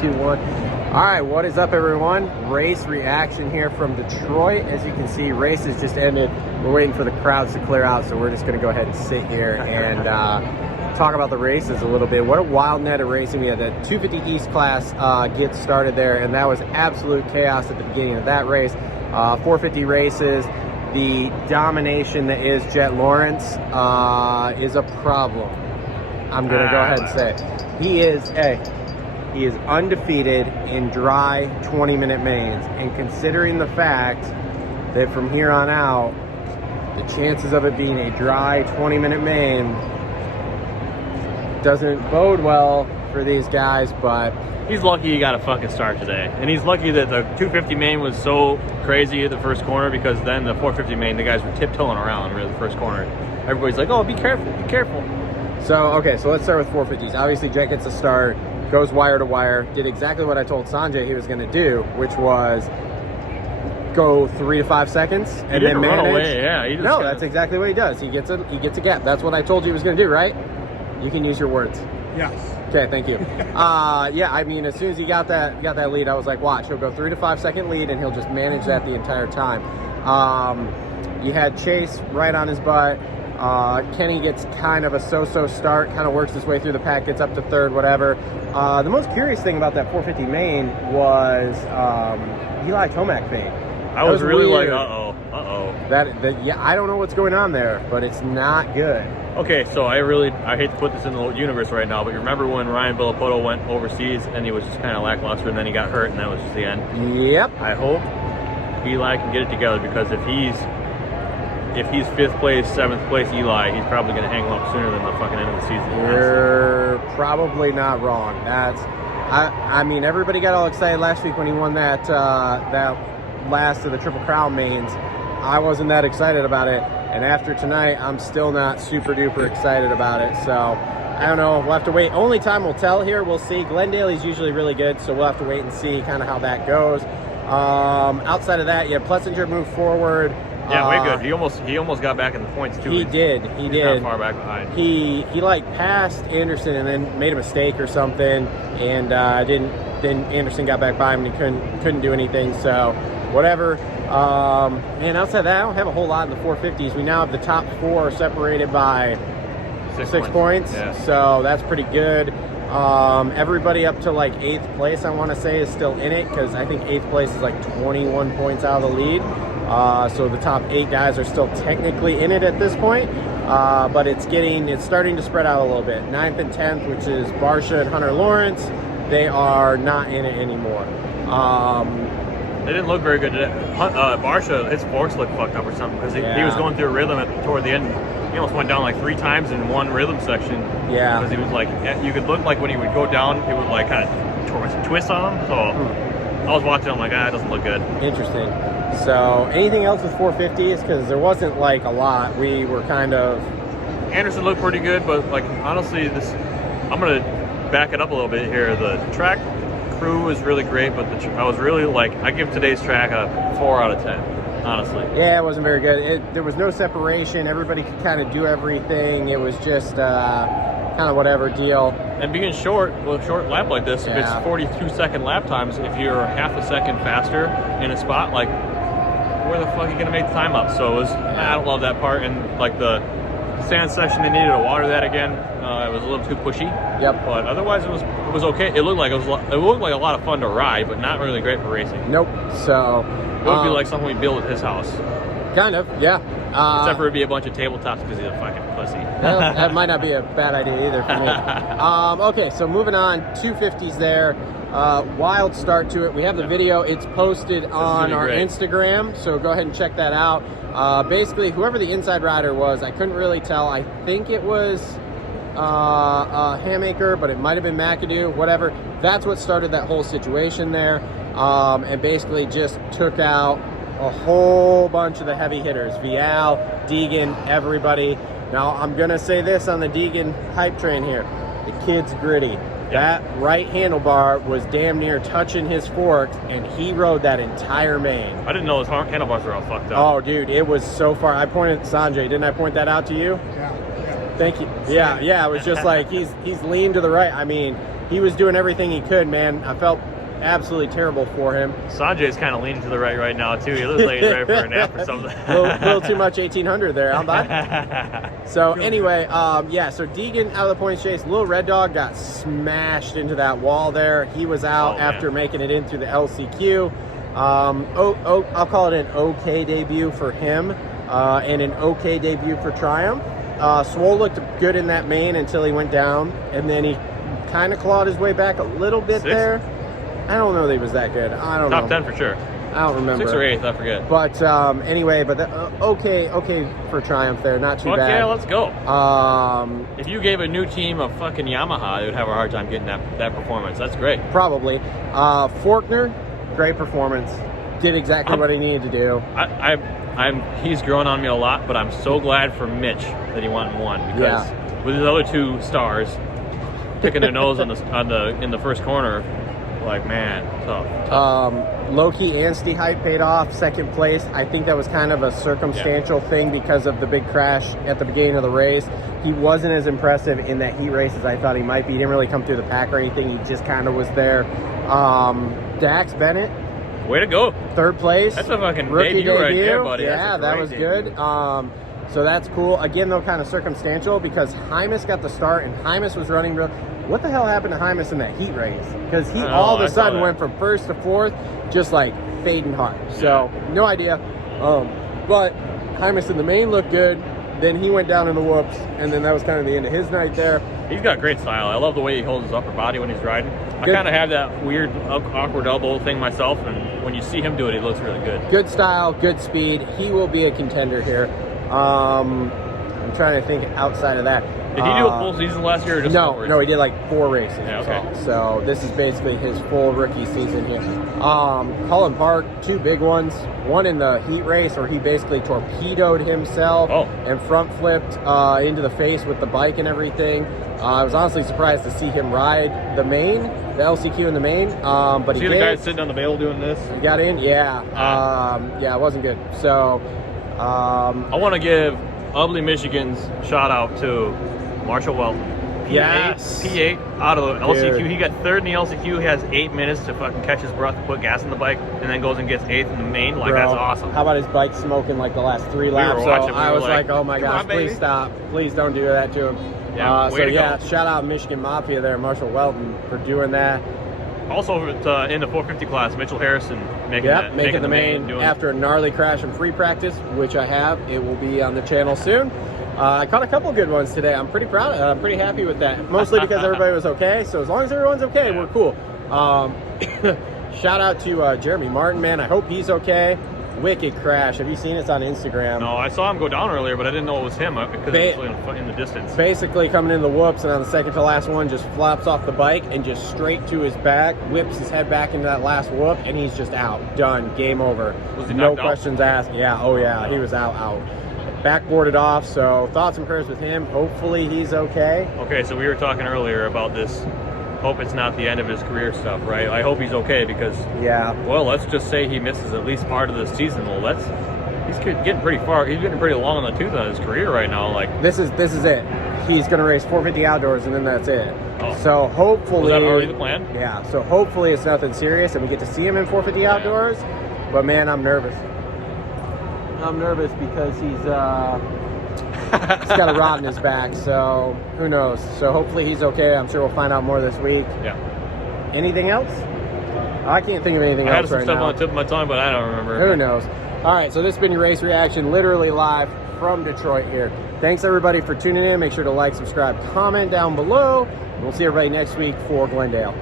2, 1. All right, what is up, everyone? Race reaction here from Detroit. As you can see, race has just ended. We're waiting for the crowds to clear out, so we're just going to go ahead and sit here and talk about the races a little bit. What a wild night of racing. We had the 250 East class get started there, and that was absolute chaos at the beginning of that race. 450 races. The domination that is Jet Lawrence is a problem. I'm going to go ahead and say it. He is undefeated in dry 20-minute mains. And considering the fact that from here on out, the chances of it being a dry 20-minute main doesn't bode well for these guys, but he's lucky he got a fucking start today. And he's lucky that the 250 main was so crazy at the first corner, because then the 450 main, the guys were tiptoeing around really the first corner. Everybody's like, oh, be careful, be careful. So, okay, so let's start with 450s. Obviously, Jet gets a start, goes wire to wire, did exactly what I told Sanjay he was going to do, which was go 3 to 5 seconds and then manage. Run away, yeah. No, that's exactly what he does. He gets a gap. That's what I told you he was going to do, right? You can use your words. Yes. Okay, thank you. Yeah, I mean, as soon as he got that lead, I was like, watch, he'll go 3 to 5 second lead, and he'll just manage that the entire time. You had Chase right on his butt. Kenny gets kind of a so-so start, kind of works his way through the pack, gets up to third, whatever. The most curious thing about that 450 main was Eli Tomac fade. I was really weird. like, uh-oh. Yeah, I don't know what's going on there, but it's not good. Okay, so I hate to put this in the universe right now, but you remember when Ryan Villapoto went overseas and he was just kind of lackluster, and then he got hurt, and that was just the end? Yep. I hope Eli can get it together, because if he's 5th place, 7th place Eli, he's probably going to hang him up sooner than the fucking end of the season. You're probably not wrong. I mean, everybody got all excited last week when he won that last of the Triple Crown mains. I wasn't that excited about it, and after tonight, I'm still not super duper excited about it. So I don't know. We'll have to wait. Only time will tell here. We'll see. Glendale's usually really good, so we'll have to wait and see kind of how that goes. Outside of that, yeah, Plessinger moved forward. Yeah, way good. He almost got back in the points too. He did. He's not far back behind. He like passed Anderson and then made a mistake or something, and then Anderson got back by him and he couldn't do anything. So whatever. And outside of that, I don't have a whole lot in the 450s. We now have the top 4 separated by 6 points. Yeah. So that's pretty good. Everybody up to like 8th place, I want to say, is still in it, because I think 8th place is like 21 points out of the lead. So the top 8 guys are still technically in it at this point, but it's starting to spread out a little bit. 9th and 10th, which is Barsha and Hunter Lawrence, they are not in it anymore. They didn't look very good today. Barsha, his forks looked fucked up or something, because he was going through a rhythm toward the end. He almost went down like 3 times in one rhythm section. Yeah. Because he was like, you could look like when he would go down, it would like kind of twist on him. So I was watching, I'm like, it doesn't look good. Interesting. So anything else with 450s? Because there wasn't like a lot. We were kind of... Anderson looked pretty good, but like honestly, I'm going to back it up a little bit here. The track crew was really great, but I was really like, I give today's track a 4 out of 10. Honestly. Yeah, it wasn't very good. There was no separation. Everybody could kind of do everything. It was just kind of whatever deal. And being short lap like this, if it's 42-second lap times, if you're half a second faster in a spot, like, where the fuck are you going to make the time up? So I don't love that part. And like the sand section, they needed to water that again. It was a little too pushy. Yep. But otherwise, it was okay. It looked like a lot of fun to ride, but not really great for racing. Nope. So it would be like something we build at his house. Kind of, yeah. Except for it'd be a bunch of tabletops because he's a fucking pussy. Well, that might not be a bad idea either for me. Okay, so moving on, 250s there. Wild start to it. We have the video. It's posted on our Instagram, so go ahead and check that out. Basically, whoever the inside rider was, I couldn't really tell. I think it was Hammaker, but it might have been McAdoo, whatever. That's what started that whole situation there, and basically just took out a whole bunch of the heavy hitters. Vial, Deegan, everybody. Now, I'm going to say this on the Deegan hype train here. The kid's gritty. That right handlebar was damn near touching his forks, and he rode that entire main. I didn't know his handlebars were all fucked up. Oh, dude, it was so far. I pointed at Sanjay. Didn't I point that out to you? Yeah. Thank you. Yeah, it was just like he's leaned to the right. I mean, he was doing everything he could, man. I felt absolutely terrible for him. Sanjay's kind of leaning to the right now too. He looks like he's ready for a nap or something. a little too much 1800 there, I'm bad. So anyway, yeah, so Deegan out of the points chase. Little Red Dog got smashed into that wall there. He was out after making it in through the LCQ. I'll call it an okay debut for him, and an okay debut for Triumph. Swole looked good in that main until he went down, and then he kind of clawed his way back a little bit there. I don't know that he was that good. I don't know. Top 10 for sure. I don't remember. 6th or 8th, I forget. But anyway, but okay for Triumph there. Not too bad. Yeah, let's go. If you gave a new team a fucking Yamaha, they would have a hard time getting that performance. That's great. Probably. Faulkner, great performance. Did exactly what he needed to do. He's grown on me a lot, but I'm so glad for Mitch that he went and won, because with his other 2 stars picking their nose in the first corner, like, man, tough. Loki and Stehite paid off 2nd place. I think that was kind of a circumstantial thing because of the big crash at the beginning of the race. He wasn't as impressive in that heat race as I thought he might be. He didn't really come through the pack or anything. He just kind of was there. Dax Bennett, way to go. 3rd place. That's a fucking rookie debut right there, buddy. Yeah, that was good. So that's cool. Again, though, kind of circumstantial because Hymas got the start, and Hymas was running real. What the hell happened to Hymas in that heat race? Because he all of a sudden went from 1st to 4th, just like fading hard. So no idea. But Hymas in the main looked good. Then he went down in the whoops, and then that was kind of the end of his night there. He's got great style. I love the way he holds his upper body when he's riding. I kind of have that weird, awkward elbow thing myself, and when you see him do it, he looks really good. Good style, good speed. He will be a contender here. I'm trying to think outside of that. Did he do a full season last year or just No, he did like 4 races. Yeah, okay. So this is basically his full rookie season here. Cullen Park, 2 big ones. One in the heat race where he basically torpedoed himself and front flipped into the face with the bike and everything. I was honestly surprised to see him ride the main, the LCQ in the main. But see the guy sitting on the bale doing this? He got in? Yeah. Yeah, it wasn't good. So I want to give Ubly, Michigan's shout out to Marshall Welton. P8 out of the LCQ. Dude. He got 3rd in the LCQ. He has 8 minutes to fucking catch his breath and put gas in the bike, and then goes and gets 8th in the main. Like, that's awesome. How about his bike smoking like the last 3 laps? I was like, oh my gosh, please stop. Please don't do that to him. Yeah, shout out Michigan Mafia there, Marshall Welton, for doing that. Also in the 450 class, Mitchell Harrison making the main after a gnarly crash in free practice, which I have. It will be on the channel soon. I caught a couple good ones today. I'm pretty proud. I'm pretty happy with that. Mostly because everybody was okay. So as long as everyone's okay, we're cool. Shout out to Jeremy Martin, man. I hope he's okay. Wicked crash. Have you seen it? It's on Instagram. No, I saw him go down earlier, but I didn't know it was him because it was in the distance. Basically coming in the whoops, and on the second to last one, just flops off the bike and just straight to his back, whips his head back into that last whoop, and he's just out. Done. Game over. Was he no questions asked. Yeah. Oh, yeah. He was out. Backboarded off, so thoughts and prayers with him. Hopefully he's okay. Okay, so we were talking earlier about this. Hope it's not the end of his career stuff, right? I hope he's okay because, well, let's just say he misses at least part of the season. Well, he's getting pretty far. He's getting pretty long on the tooth on his career right now. Like, this is it. He's going to race 450 outdoors, and then that's it. So hopefully, was that already the plan? Yeah. So hopefully it's nothing serious, and we get to see him in 450 outdoors. But man, I'm nervous. I'm nervous because he's got a rod in his back, so who knows. So hopefully he's okay. I'm sure we'll find out more this week. Yeah. Anything else? I can't think of anything else right now. I had some stuff on the tip of my tongue, but I don't remember. Who knows? All right, so this has been your race reaction, literally live from Detroit here. Thanks everybody for tuning in. Make sure to like, subscribe, comment down below. We'll see everybody next week for Glendale.